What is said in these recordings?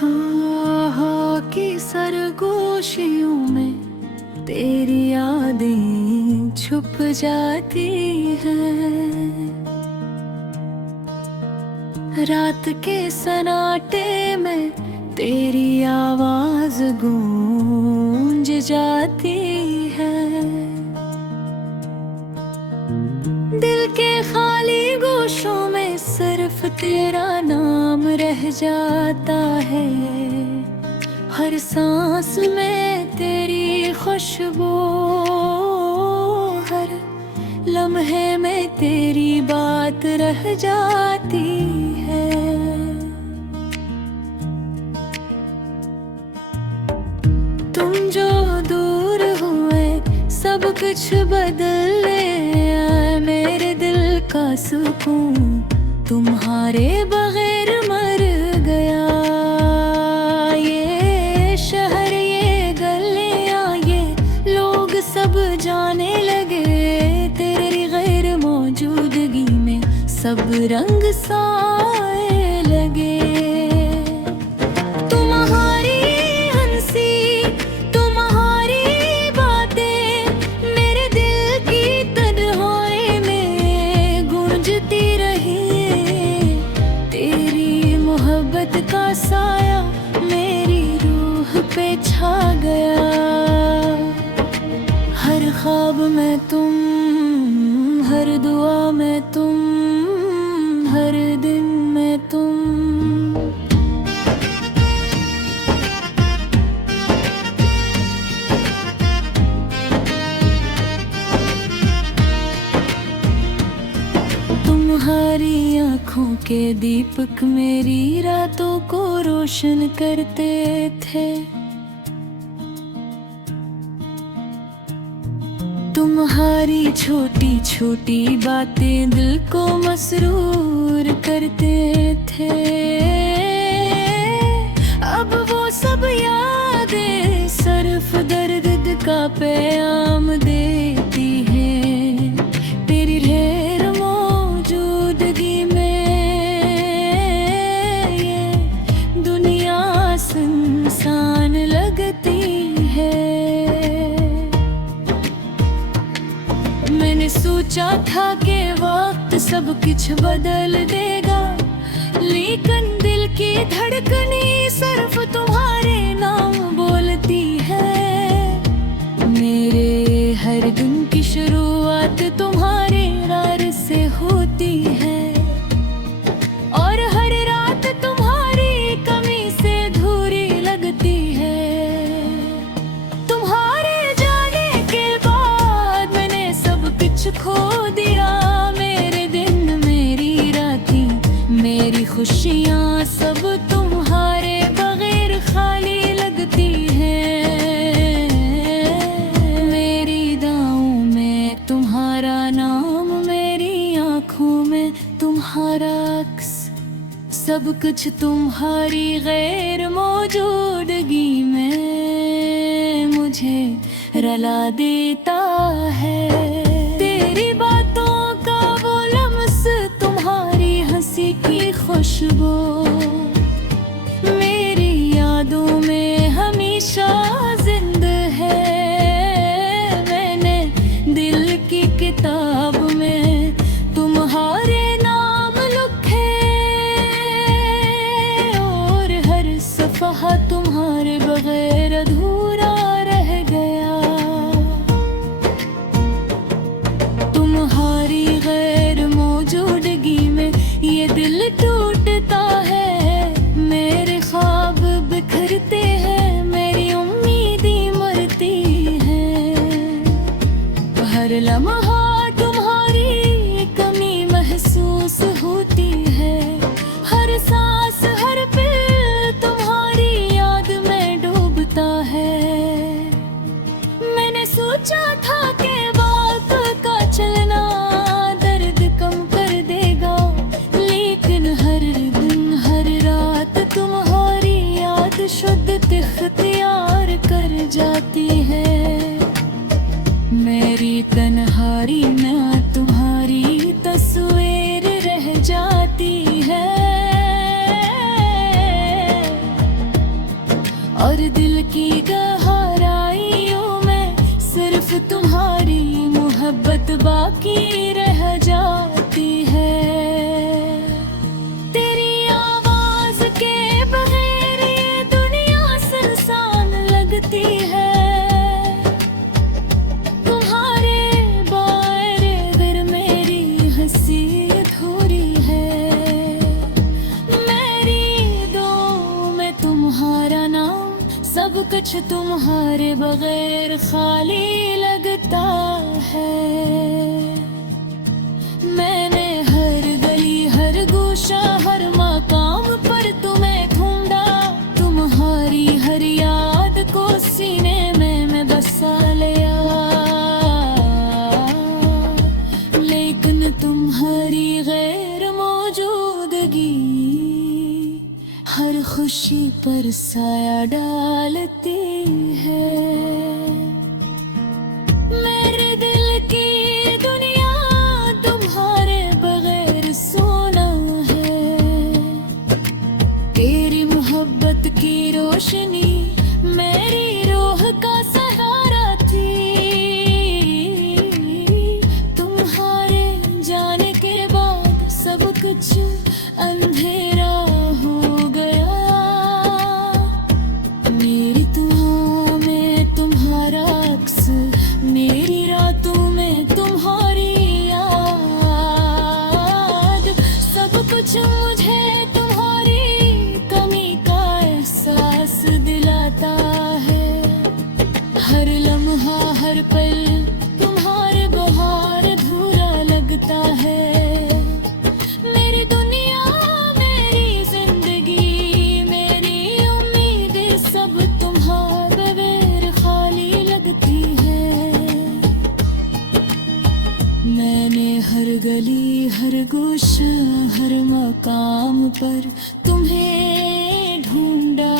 हाँ की सरगोशियों में तेरी यादें छुप जाती हैं। रात के सन्नाटे में तेरी आवाज गूंज जाती है। दिल के खाली गोशों में सिर्फ तेरा नाम रह जाता है। हर सांस में तेरी खुशबू, हर लम्हे में तेरी बात रह जाती है। तुम जो दूर हुए सब कुछ बदल गया, मेरे दिल का सुकून तुम्हारे बगैर मर गया। ये शहर, ये गलियां, ये लोग सब जाने लगे तेरी गैर मौजूदगी में सब रंग साए लगे। का साया मेरी रूह पे छा गया। हर ख्वाब में तुम, हर दुआ में तुम, हर दिन में तुम। तुम्हारी आँखों के दीपक मेरी रातों को रोशन करते थे। तुम्हारी छोटी छोटी बातें दिल को मसरूर करते थे। अब वो सब यादें सिर्फ दर्द का पैगाम देती हैं। तेरी ढेर मौजूदगी में ये दुनिया सुनसान लगती है। मैंने सोचा था कि वक्त सब कुछ बदल देगा, लेकिन दिल की धड़कने सिर्फ तुम्हारे नाम बोलती है। मेरे हर दिन की शुरुआत तुम्हारे रार से होती है, और हर रात तुम्हारी कमी से अधूरी लगती है। तुम्हारे जाने के बाद मैंने सब कुछ खो दिया। मेरे दिन, मेरी रातें, मेरी खुशियाँ सब तुम्हारे बगैर खाली लगती हैं। मेरी दाओं में तुम्हारा नाम, मेरी आँखों में तुम्हारा अक्स, सब कुछ तुम्हारी गैर मौजूदगी में मुझे रुला देता है। तेरी बातों का वो लम्स, तुम्हारी हंसी की खुशबू मेरी यादों में हमेशा जिंदा है। मैंने दिल की किताब में तुम्हारे नाम लिखे, और हर सफ़हा तुम्हारे बगैर अधूरा रह गया। तुम्हारी गैर मौजूदगी में ये दिल टूटता है। और दिल की गहराइयों में सिर्फ तुम्हारी मोहब्बत बाकी रह जाती है। तेरी आवाज के बगैर ये दुनिया सुनसान लगती है। तुम्हारे बारे फिर मेरी हंसी अधूरी है। मेरी दुआ में तुम्हारा नाम, सब कुछ तुम्हारे बगैर खाली लगता है। मैंने हर गली हर गोशा हर मकाम पर तुम्हें ढूंढा। तुम्हारी हर याद को सीने में मैं बसा लिया। लेकिन तुम्हारी गैर मौजूदगी हर खुशी पर साया डालती है। मेरे दिल की दुनिया तुम्हारे बगैर सोना है। तेरी मोहब्बत की रोशनी मेरी रूह का सहारा थी। तुम्हारे जाने के बाद सब कुछ अंधेरा हो गया। मेरी दुआओं में तुम्हारा अक्स, मेरी रातों में तुम्हारी याद। सब कुछ मुझे तुम्हारी कमी का एहसास दिलाता है। हर लम्हा हर पल तुम्हारे बहार अधूरा लगता है। मेरी दुनिया मेरी जिंदगी मेरी उम्मीदें सब तुम्हारे बगैर खाली लगती है। मैंने हर गली हर गोशा हर मकाम पर तुम्हें ढूंढा।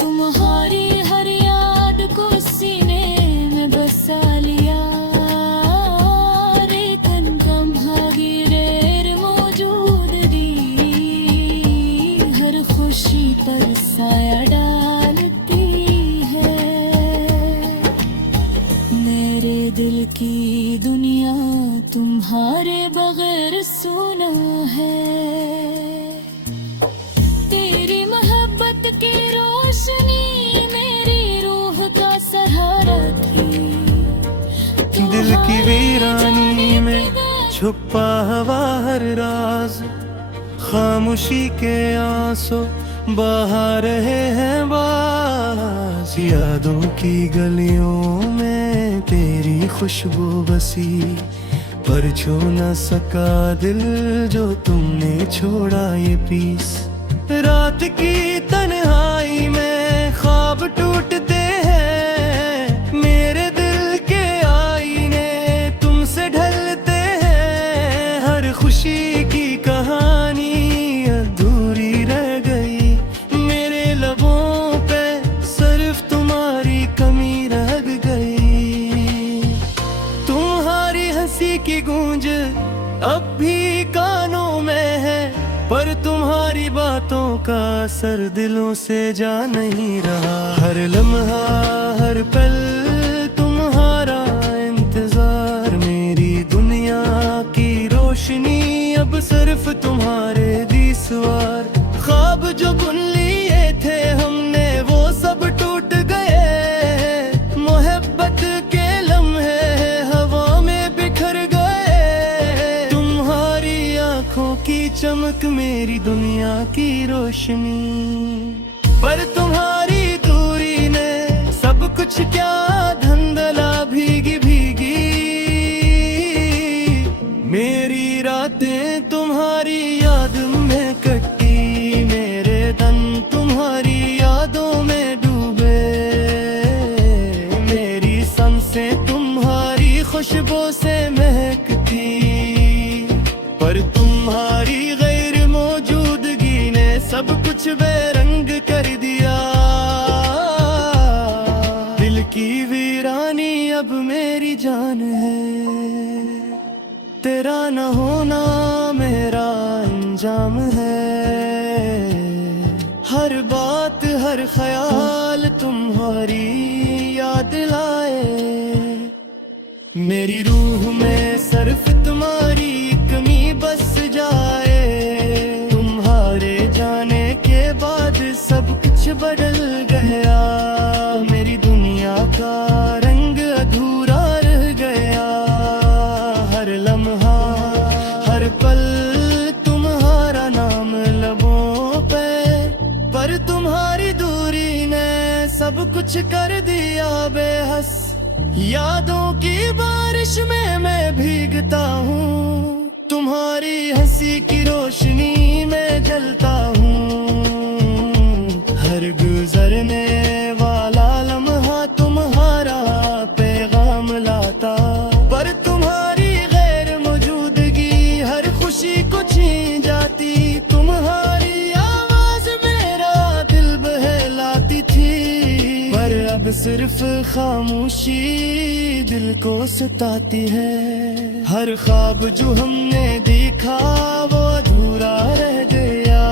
तुम्हारी हर याद को सीने में बसा लिया। लेकिन तुम्हारी गैर मौजूदगी हर खुशी पर साया डालती है। मेरे दिल की दुनिया तुम्हारे बगैर सोना है। तेरी मोहब्बत की रोशनी मेरी रूह का सहारा थी। दिल की वीरानी में छुपा हवा हर राज, खामोशी के आंसू बहा रहे हैं बाज। यादों की गलियों में तेरी खुशबू बसी, पर छू न सका दिल जो तुमने छोड़ा ये पीस। रात की तन्हाई में ख्वाब टूटते हैं। मेरे दिल के आईने तुमसे ढलते हैं। हर खुशी की कहानी अधूरी रह गई। मेरे लबों पे सिर्फ तुम्हारी कमी रह गई। तुम्हारी हंसी की गूंज अब भी कानों में है, पर तुम्हारी बातों का असर दिलों से जा नहीं रहा। हर लम्हा हर पल तुम्हारा इंतजार। मेरी दुनिया की रोशनी अब सिर्फ तुम्हारे दीसवार। ख्वाब जो बुन लिए थे हमने वो सब टूट गए। मोहब्बत के लम्हे हवा में बिखर गए। तुम्हारी आंखों की चमक मेरी दुनिया की रोशनी, पर तुम्हारी दूरी ने सब कुछ क्या धंधला भीगी भीगी। मेरी रातें तुम्हारी याद में कटी। मेरे दिन तुम्हारी यादों में डूबे। मेरी सांसें तुम्हारी खुशबू से महकती, पर तुम्हारी गैर मौजूदगी ने सब कुछ बेरंग कर दिया। दिल की वीरानी अब मेरी जान है। तेरा न होना मेरा अंजाम है। हर बात हर हर ख्याल तुम्हारी याद लाए। मेरी रूह में सिर्फ तुम्हारी कमी बस जाए। तुम्हारे जाने के बाद सब कुछ बदल गया। मेरी दुनिया का रंग अधूरा रह गया। हर लम्हा हर पल तुम्हारा नाम लबों पे, पर तुम्हारी दूरी ने सब कुछ कर दिया बेहस। यादों की बारिश में मैं भीगता हूँ, तुम्हारी हंसी की रोशनी में जलता हूँ। हर गुजरने वाला लम्हा तुम्हारा पैगाम लाता, पर तुम्हारी गैर मौजूदगी हर खुशी को छीन जाती। तुम्हारी आवाज मेरा दिल बहलाती थी, पर अब सिर्फ खामोशी दिल को सताती है। हर ख्वाब जो हमने देखा वो अधूरा रह गया।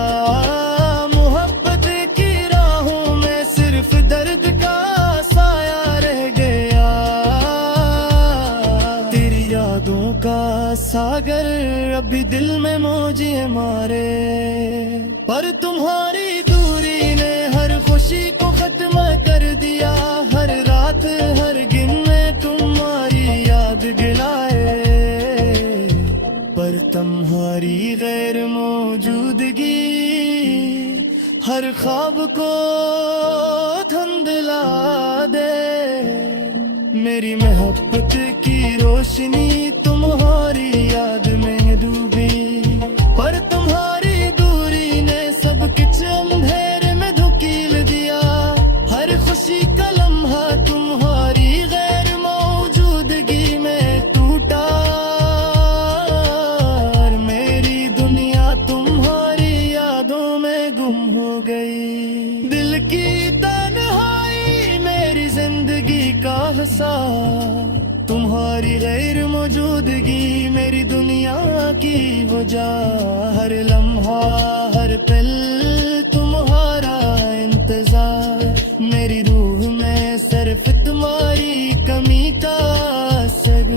मोहब्बत की राहों में सिर्फ दर्द का साया रह गया। तेरी यादों का सागर अभी दिल में मौजे मारे, पर तुम्हारी दूरी ने हर खुशी को खत्म कर दिया। हर रात हर दिन में तुम्हारी याद गिलाए, पर तुम्हारी गैर मौजूदगी हर ख्वाब को धुंधला दे। मेरी मोहब्बत की रोशनी तुम्हारी याद में डूबी, पर तुम्हारी दूरी ने सब कुछ अंधेरे में धुकील दिया। हर खुशी का लम्हा तुम्हारी गैर मौजूदगी में टूटा। और मेरी दुनिया तुम्हारी यादों में गुम हो गई। दिल की तन्हाई मेरी जिंदगी का हिस्सा, तुम्हारी गैर मौजूदगी मेरी दुनिया की वजह। हर लम्हा हर पल तुम्हारा इंतजार, मेरी रूह में सिर्फ तुम्हारी कमी का असर।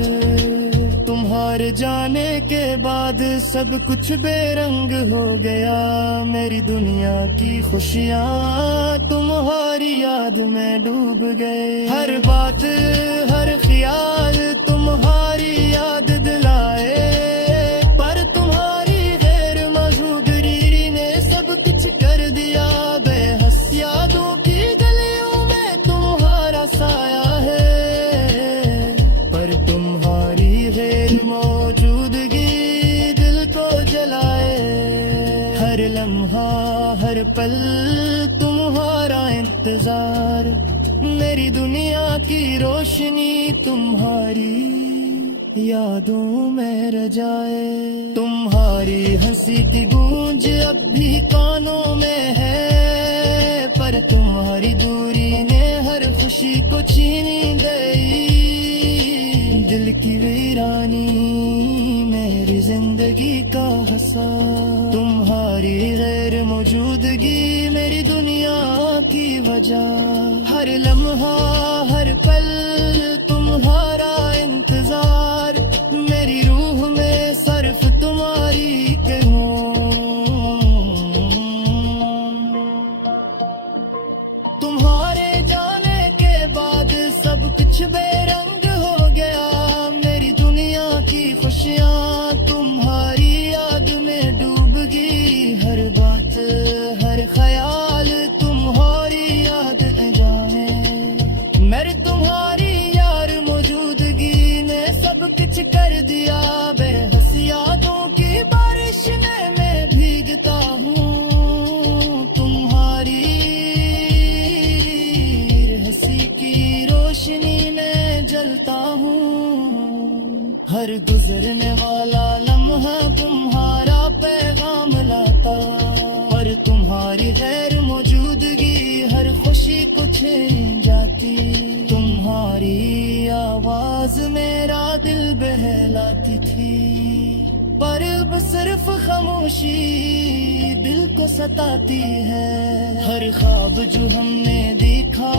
तुम्हारे जाने के बाद सब कुछ बेरंग हो गया। मेरी दुनिया की खुशियाँ तुम्हारी याद में डूब गए। हर बात हर ख्याल तुम्हारी याद दिलाए, पर तुम्हारी गैर मौजूदगी ने सब कुछ कर दिया बेहस। यादों की गलियों में तुम्हारा साया है, पर तुम्हारी गैर मौजूदगी दिल को जलाए। हर लम्हा हर पल तुम्हारा इंतजार, मेरी दुनिया की रोशनी तुम्हारी यादों में रह जाए। तुम्हारी हंसी की गूंज अब भी कानों में है, पर तुम्हारी दूरी ने हर खुशी को छीनी गई। दिल की वीरानी मेरी जिंदगी का हंसा, तुम्हारी गैर मौजूदगी मेरी दुनिया की वजह। हर लम्हा हर पल तुम्हारा इंतजार, मेरी रूह में सिर्फ तुम्हारी कहूँ। तुम्हारे जाने के बाद सब कुछ बेरंग हो गया। मेरी दुनिया की खुशियाँ तुम्हारी याद में डूब गई। हर बात हर ख्याल तुम्हारी याद जाए। मेरी तुम्हारी यार मौजूदगी ने सब कुछ कर दिया बेहस। यादों की बारिश में मैं भीगता हूँ, तुम्हारी हंसी की रोशनी में जलता हूँ। हर गुजरने वाला लम्हा अब सिर्फ खामोशी दिल को सताती है। हर ख्वाब जो हमने देखा